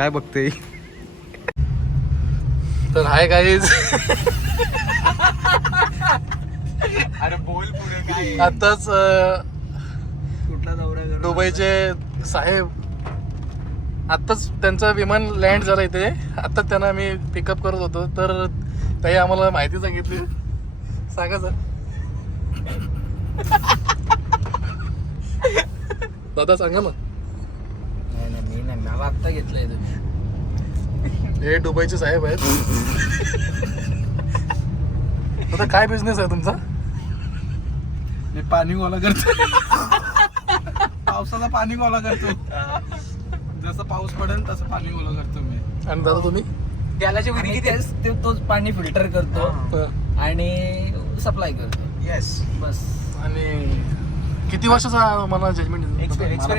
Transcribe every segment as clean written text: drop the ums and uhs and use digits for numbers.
काय बघते? तर हाय गाईज, अरे बोल पुढे काय. आताच कुठला दौरा दुबईचे साहेब आत्ताच त्यांचं विमान लँड झालं इथे. आत्ताच त्यांना आम्ही पिकअप करत होतो. तर ताई आम्हाला माहिती सांगितली. सांगा सर. दादा सांगा ना. नाही मी नाही, मला आत्ता घेतलंय तुम्ही. हे दुबईचे साहेब आहेत. आता काय बिझनेस आहे तुमचा? मी पाणी गोळा करतो. पावसाचा पाणी गोळा करतो. जसं पाऊस पडेल तसं पाणी गोळा करतो मी. आणि दादा तुम्ही? त्यालाची तोच पाणी फिल्टर करतो आणि सप्लाय करतो. येस. बस. आणि किती वर्षाचा मला जजमेंट?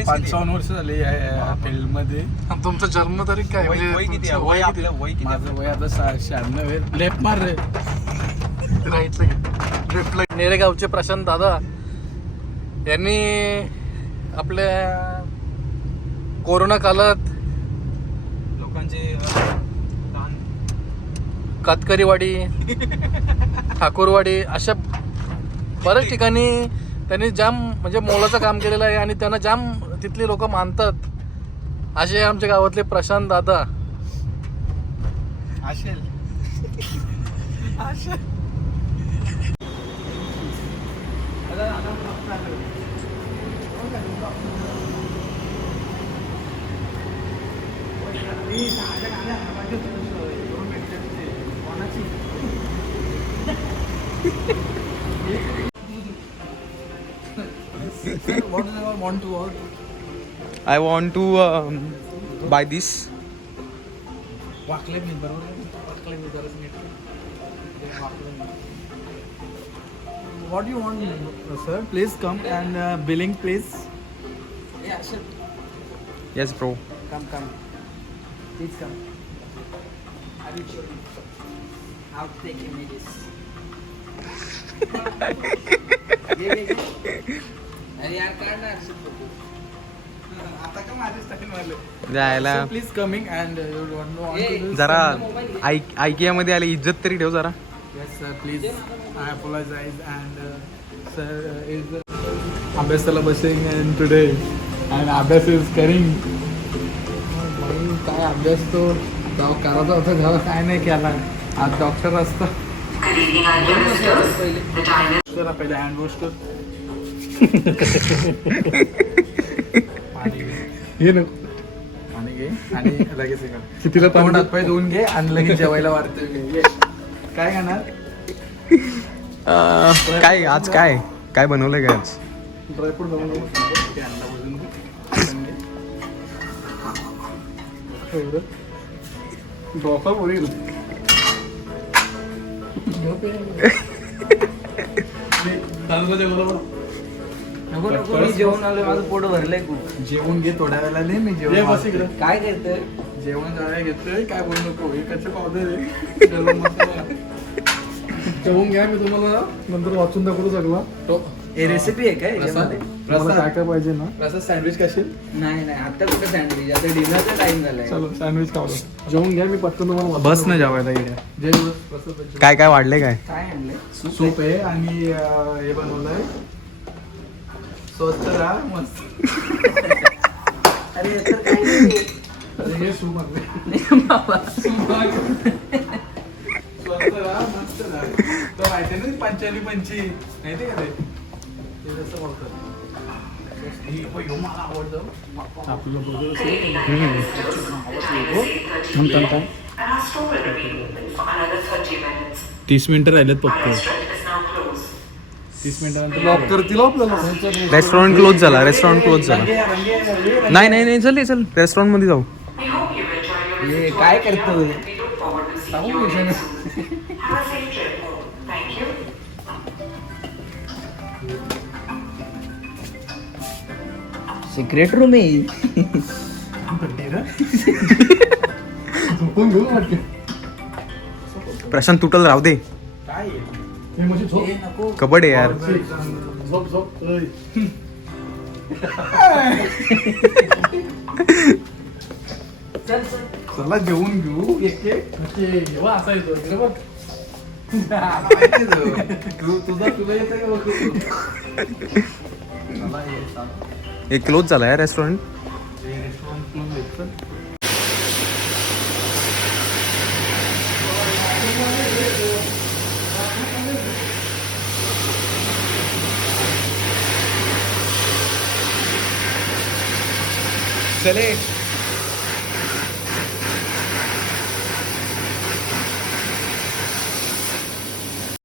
55 वर्ष झाले या फील्ड मध्ये. तुमचं जन्म तारीख काय? म्हणजे वय किती आहे? वय किती? वय किती? माझं वय आता 96 आहे. लेफ्ट मार रे. राईटला नेरेगावचे प्रशांत दादा यांनी आपल्या कोरोना काळात लोकांचे कातकरीवाडी, ठाकूरवाडी अशा बऱ्याच ठिकाणी त्यांनी जाम म्हणजे मोलाचं काम केलेलं आहे आणि त्यांना जाम तिथली लोक मानतात. असे आमच्या गावातले प्रशांत दादा. असेल. What do you want to order? I want to buy this. वाकले मी बरोबर. What do you want, sir? Please come and billing, please. Yeah, sure. Yes, bro. Come. Please come. I will show you how to take images. अरे यार काढ ना आता का माझे style मारले. जायला please coming and you want जरा आयकिया मध्ये आले, इज्जत तरी ठेव जरा. Yes sir, please. I apologize and sir is अभ्यासाला बसेंग and today and अभ्यास is करिंग. काय अभ्यास तो करायचा होता झाला, काय नाही केला. आज डॉक्टर असतं. जरा पहिले हँड वॉश कर. हे नको. पाणी घे आणि लगेच हे कर. कितीला तोंड हातपाय धुवून घे आणि लगेच जेवायला वाढते. काय खाणार? काय आज काय बनवलंय काय आज? ड्रायफ्रूट जाऊन डोसा होईल. नको मी जेवण आलोय, माझं पोट भरलंय खूप. जेवण घे थोड्या वेळेला. नाही मी जेवण काय करतोय? जेवण करायला घेतोय. काय बोलू नको. हे कसं पावडर आहे. जेवून घ्या, मी तुम्हाला नंतर वाचून दाखवतो सगळं. हे रेसिपी आहे काय याच्यामध्ये? काय काय पाहिजे ना? रसा सँडविच कशी? नाही आता कुठे सँडविच, आता डिनरचा टाइम झालाय. चलो सँडविच खाऊ. जेवून घ्या, मी पटकन तुम्हाला बस न जेवायला इकडे. जे काय वाढले काय? काय आणलंय? सूप आहे आणि हे बनवलंय. स्वस्त राहा मस्त. अरे याचं काही नाही. अरे हे सूप आणलंय. नाही बाबा. स्वस्त राहा, मस्त राहा. तो माहिती ना 45 माहिती का ते जसं बोलतात. मला आवडतं आपलं बघत असेल. थांब 30 मिनिटं राहिलेत फक्त. 30 मिनिटानंतर लॉक करतील आपल्याला. रेस्टॉरंट क्लोज झाला. नाही चल रेस्टॉरंट मध्ये जाऊ. हे काय करतोय? सिक्रेट रूम आहे. प्रशांत तुटल राहू दे. काय नको. कबड्डी यार. झोप. चल चल. चला जेवून घेऊ एक एक. जेव्हा असायचो इकडे बघ. माहिती आहे तो. तुला येतं का बघ. चला ये, चला. एक क्लोज झाला आहे रेस्टॉरंट. रेस्टॉरंट क्लोज व्हायचं. चले